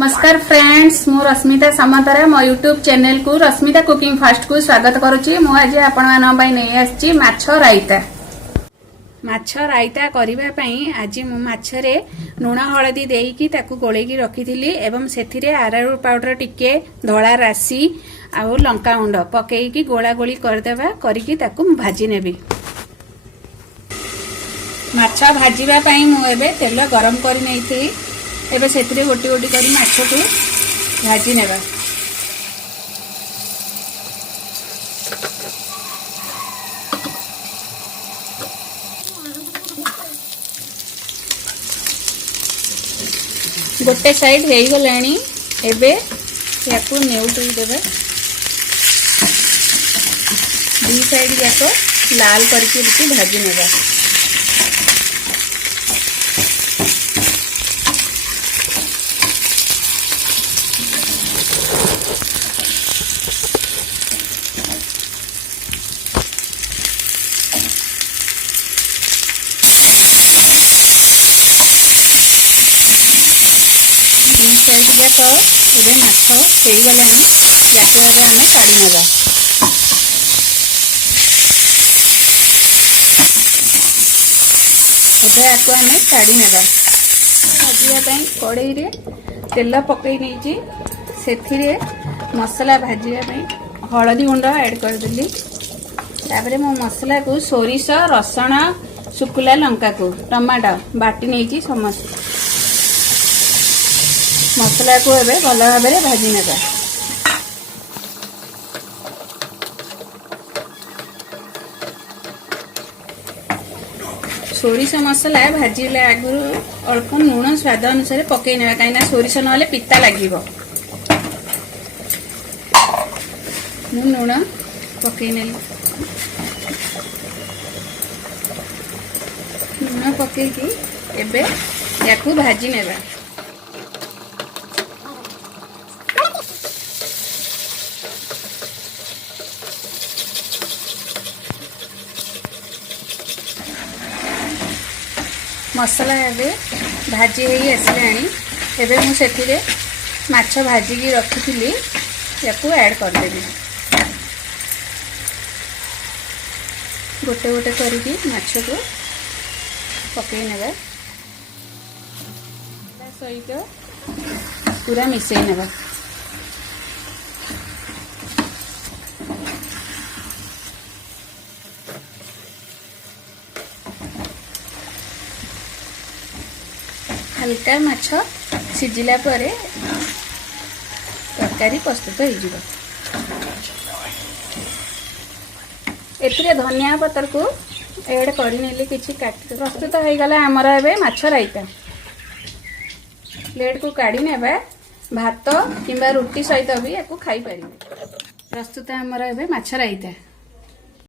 नमस्कार फ्रेंड्स, मु रश्मिता सामंतरा मो यूट्यूब चैनल को रश्मिता कुकिंग फास्ट को स्वागत करुच्ची। मु आज आपण नहीं आसी माछ रायता। माछ रायता करबा पई आज मु माछरे लूण हळदी देकी ताकू गोळेकी रखिथिली एवं सेथिरे अरारोट पाउडर टिके धळा राशि आ लंका गुंड पकेकी गोळा गोळी करदेबा करिकी ताकू भाजी नेबी। माछ भाजीबा पई मु एबे तेल गरम करि नैथि। एबे सेथिरे गोटी गोटी करी माछ को भाजी नेबा। गोटे साइड हे गलानी एबे याकू नेउटई देबे। दी साइड जाको लाल करके भाजी नेबा। जाक ए माछ हो गलानी याकू आगे आम काढ़ी नवा। एबे याकू आम काढ़ी नवा। भाजीबा कड़ई रे तेल पकई नहीं से मसला भाजीबा हळदी गुंड ऐड करदेली। तापरे मो मसला को सोरिष रसुण सुखुला लंका को टमाटो बाटी नहीं समस्त मसला को एबे भल भाव में भाजी नेबा। सोरिष मसला भाजिले आगु अल्प लुण स्वाद अनुसार पकई नेबा कहीं सोरिष नले पिता लागिबो। मु लुण पकई नेली। लुण पकईकी एबे याकू भाजी नेबा। मसला एबे भाजी हे आसलानी। एबे मु सेथिरे माछ भाजी की रखिथिली याकू ऐड कर देबी। गोटे गोटे करिकी माछ को पकई नेबा। सहित पूरा मिसई नेबा। हल्का माछ सिझिला परे तरकारी प्रस्तुत हो। एथिरे धनिया पत्र को ऐड करनेली किछि काट प्रस्तुत हो गला। हमर एबे माछ रायता प्लेट को काढ़ी नेबा। भात किंबा रोटी सहित भी याकू खाई परिबे। प्रस्तुत हमर एबे माछ रायता।